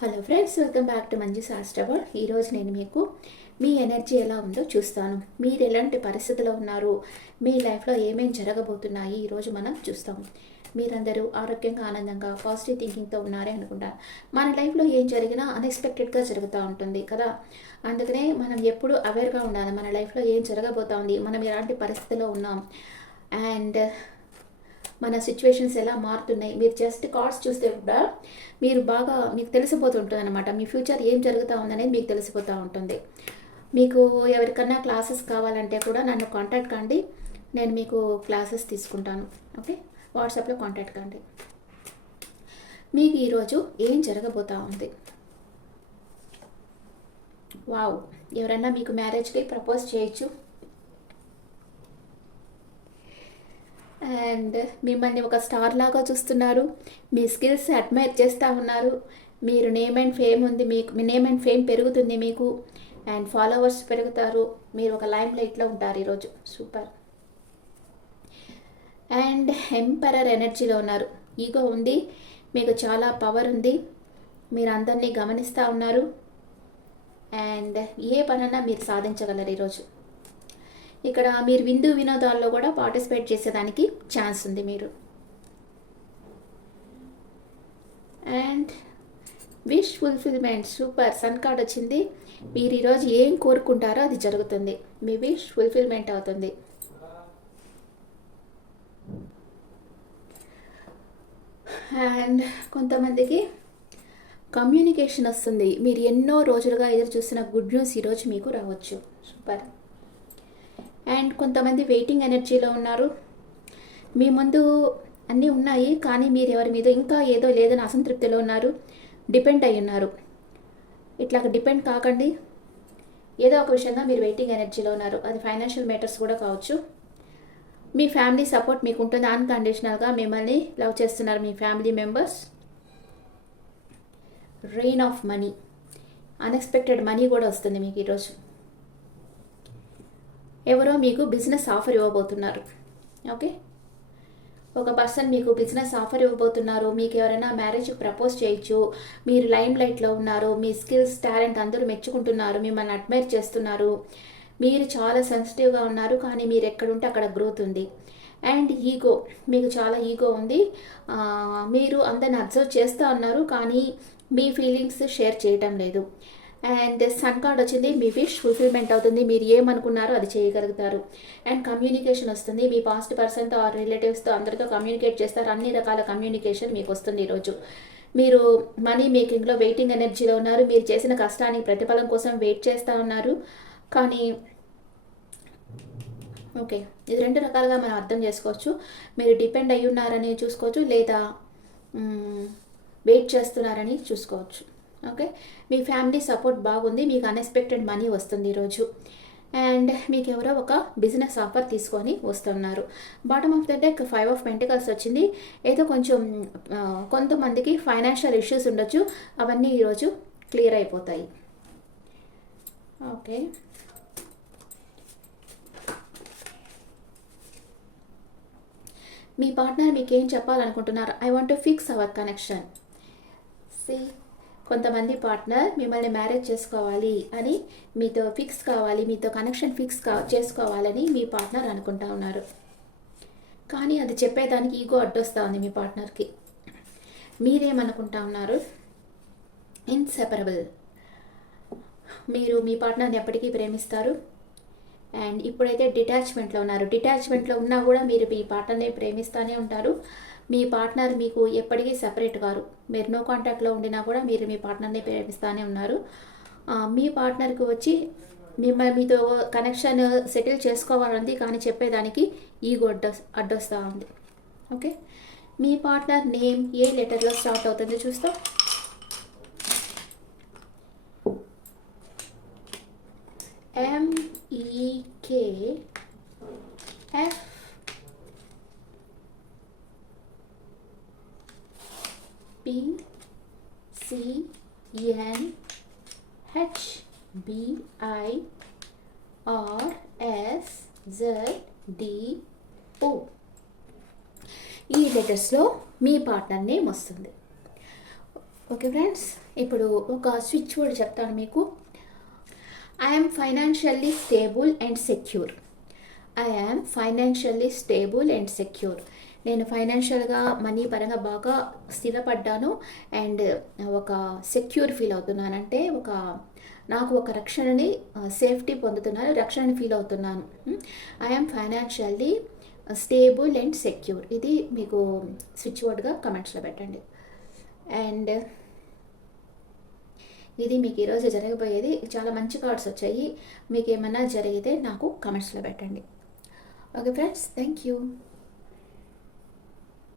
Hello friends, welcome back to Manju Shastravar. ఈరోజు నేను మీకు మీ ఎనర్జీ ఎలా ఉందో చూస్తాను. మీరు ఎలాంటి పరిస్థితిలో ఉన్నారు, మీ లైఫ్లో ఏమేమి జరగబోతున్నాయి ఈరోజు మనం చూస్తాం. మీరందరూ ఆరోగ్యంగా, ఆనందంగా, పాజిటివ్ థింకింగ్తో ఉన్నారే అనుకుంటా. మన లైఫ్లో ఏం జరిగినా అన్ఎక్స్పెక్టెడ్గా జరుగుతూ ఉంటుంది కదా. అందుకనే మనం ఎప్పుడూ అవేర్గా ఉండాలి. మన లైఫ్లో ఏం జరగబోతోంది, మనం ఎలాంటి పరిస్థితిలో ఉన్నాం అండ్ మన సిచ్యువేషన్స్ ఎలా మారుతున్నాయి. మీరు జస్ట్ కార్డ్స్ చూస్తే కూడా మీరు బాగా మీకు తెలిసిపోతుంటుంది అనమాట. మీ ఫ్యూచర్ ఏం జరుగుతూ ఉందనేది మీకు తెలిసిపోతూ ఉంటుంది. మీకు ఎవరికన్నా క్లాసెస్ కావాలంటే కూడా నన్ను కాంటాక్ట్ కండి, నేను మీకు క్లాసెస్ తీసుకుంటాను. ఓకే, వాట్సాప్లో కాంటాక్ట్ కండి. మీకు ఈరోజు ఏం జరగబోతూ ఉంది? వావ్, ఎవరన్నా మీకు మ్యారేజ్కి ప్రపోజ్ చేయొచ్చు అండ్ మిమ్మల్ని ఒక స్టార్ లాగా చూస్తున్నారు. మీ స్కిల్స్ అడ్మైర్ చేస్తూ ఉన్నారు. మీరు నేమ్ అండ్ ఫేమ్ ఉంది, మీకు మీ నేమ్ అండ్ ఫేమ్ పెరుగుతుంది మీకు, అండ్ ఫాలోవర్స్ పెరుగుతారు. మీరు ఒక లైమ్ లైట్లో ఉంటారు ఈరోజు. సూపర్. అండ్ ఎంపరర్ ఎనర్జీలో ఉన్నారు. ఈగో ఉంది, మీకు చాలా పవర్ ఉంది, మీరు అందరినీ గమనిస్తూ ఉన్నారు అండ్ ఏ పనన్నా మీరు సాధించగలరు ఈరోజు. ఇక్కడ మీరు విందు వినోదాల్లో కూడా పార్టిసిపేట్ చేసేదానికి ఛాన్స్ ఉంది మీరు. And wish fulfilment. Super, sun card వచ్చింది. మీరు ఈరోజు ఏం కోరుకుంటారో అది జరుగుతుంది. మీ విష్ ఫుల్ఫిల్మెంట్ అవుతుంది. అండ్ కొంతమందికి కమ్యూనికేషన్ వస్తుంది. మీరు ఎన్నో రోజులుగా ఎదురు చూస్తున్న గుడ్ న్యూస్ ఈరోజు మీకు రావచ్చు. సూపర్. అండ్ కొంతమంది వెయిటింగ్ ఎనర్జీలో ఉన్నారు. మీ ముందు అన్నీ ఉన్నాయి, కానీ మీరు ఎవరి మీద ఇంకా ఏదో లేదని అసంతృప్తిలో ఉన్నారు, డిపెండ్ అయి ఉన్నారు. ఇట్లా డిపెండ్ కాకండి. ఏదో ఒక విషయంగా మీరు వెయిటింగ్ ఎనర్జీలో ఉన్నారు. అది ఫైనాన్షియల్ మ్యాటర్స్ కూడా కావచ్చు. మీ ఫ్యామిలీ సపోర్ట్ మీకు ఉంటుంది. అన్కండిషనల్గా మిమ్మల్ని లవ్ చేస్తున్నారు మీ family members. Rain of money, unexpected money కూడా వస్తుంది మీకు ఈరోజు. ఎవరో మీకు బిజినెస్ ఆఫర్ ఇవ్వబోతున్నారు. ఓకే, ఒక పర్సన్ మీకు బిజినెస్ ఆఫర్ ఇవ్వబోతున్నారు. మీకు ఎవరైనా మ్యారేజ్కి ప్రపోజ్ చేయొచ్చు. మీరు లైమ్ లైట్లో ఉన్నారు. మీ స్కిల్స్, టాలెంట్ అందరూ మెచ్చుకుంటున్నారు, మిమ్మల్ని అడ్మైర్ చేస్తున్నారు. మీరు చాలా సెన్సిటివ్గా ఉన్నారు, కానీ మీరు ఎక్కడుంటే అక్కడ గ్రోత్ ఉంది. అండ్ ఈగో, మీకు చాలా ఈగో ఉంది. మీరు అందరిని అబ్జర్వ్ చేస్తూ ఉన్నారు, కానీ మీ ఫీలింగ్స్ షేర్ చేయటం లేదు. అండ్ సన్ కార్డ్ వచ్చింది. మీ విష్ ఫుల్ఫిల్మెంట్ అవుతుంది. మీరు ఏమనుకున్నారో అది చేయగలుగుతారు. అండ్ కమ్యూనికేషన్ వస్తుంది. మీ పాస్ట్ పర్సన్తో ఆర్ రిలేటివ్స్తో అందరితో కమ్యూనికేట్ చేస్తారు. అన్ని రకాల కమ్యూనికేషన్ మీకు వస్తుంది ఈరోజు. మీరు మనీ మేకింగ్లో వెయిటింగ్ ఎనర్జీలో ఉన్నారు. మీరు చేసిన కష్టానికి ప్రతిఫలం కోసం వెయిట్ చేస్తూ ఉన్నారు. కానీ ఓకే, ఇది రెండు రకాలుగా మనం అర్థం చేసుకోవచ్చు. మీరు డిపెండ్ అయ్యి ఉన్నారని చూసుకోవచ్చు, లేదా వెయిట్ చేస్తున్నారని చూసుకోవచ్చు. ఓకే, మీ ఫ్యామిలీ సపోర్ట్ బాగుంది. మీకు అన్ఎక్స్పెక్టెడ్ మనీ వస్తుంది ఈరోజు. అండ్ మీకు ఎవరో ఒక బిజినెస్ ఆఫర్ తీసుకొని వస్తున్నారు. Bottom of the deck 5 of pentacles వచ్చింది. ఏదో కొంచెం కొంతమందికి ఫైనాన్షియల్ ఇష్యూస్ ఉండొచ్చు, అవన్నీ ఈరోజు క్లియర్ అయిపోతాయి. ఓకే, మీ పార్ట్నర్ మీకు ఏం చెప్పాలనుకుంటున్నారు? I want to fix our connection. సి, కొంతమంది పార్ట్నర్ మిమ్మల్ని మ్యారేజ్ చేసుకోవాలి అని, మీతో ఫిక్స్ కావాలి, మీతో కనెక్షన్ ఫిక్స్ చేసుకోవాలని మీ పార్ట్నర్ అనుకుంటా ఉన్నారు. కానీ అది చెప్పేదానికి ఈగో అడ్డొస్తూ ఉంది మీ పార్ట్నర్కి. మీరేమనుకుంటా ఉన్నారు? ఇన్సెపరబుల్. మీరు మీ పార్ట్నర్ని ఎప్పటికీ ప్రేమిస్తారు. అండ్ ఇప్పుడైతే డిటాచ్మెంట్లో ఉన్నారు. డిటాచ్మెంట్లో ఉన్నా కూడా మీరు మీ పార్ట్నర్ని ప్రేమిస్తూనే ఉంటారు. మీ పార్ట్నర్ మీకు ఎప్పటికీ సెపరేట్ కారు. మీరు నో కాంటాక్ట్లో ఉండినా కూడా మీరు మీ పార్ట్నర్ని ప్రేమిస్తూనే ఉన్నారు. మీ పార్ట్నర్కి వచ్చి మీతో కనెక్షన్ సెటిల్ చేసుకోవాలంది, కానీ చెప్పేదానికి ఈగో అడ్డొస్తూ ఉంది. ఓకే, మీ పార్ట్నర్ నేమ్ ఏ లెటర్లో స్టార్ట్ అవుతుందో చూస్తాం. MEKF PCNHBIRSZDO. ఈ లెటర్స్లో మీ పార్ట్నర్ నేమ్ వస్తుంది. ఓకే ఫ్రెండ్స్, ఇప్పుడు ఒక స్విచ్ వర్డ్ చెప్తాను మీకు. I'm financially stable and secure. I'm financially stable and secure. నేను ఫైనాన్షియల్గా మనీ పరంగా బాగా స్థిరపడ్డాను అండ్ ఒక సెక్యూర్ ఫీల్ అవుతున్నాను. అంటే నాకు ఒక రక్షణని, సేఫ్టీ పొందుతున్నాను, రక్షణని ఫీల్ అవుతున్నాను. I'm financially stable and secure. ఇది మీకు స్విచ్ వర్డ్గా కమెంట్స్లో పెట్టండి. అండ్ ఇది మీకు ఈరోజు జరగబోయేది. చాలా మంచి కార్డ్స్ వచ్చాయి. మీకు ఏమైనా జరిగితే నాకు కమెంట్స్లో పెట్టండి. Okay friends, thank you.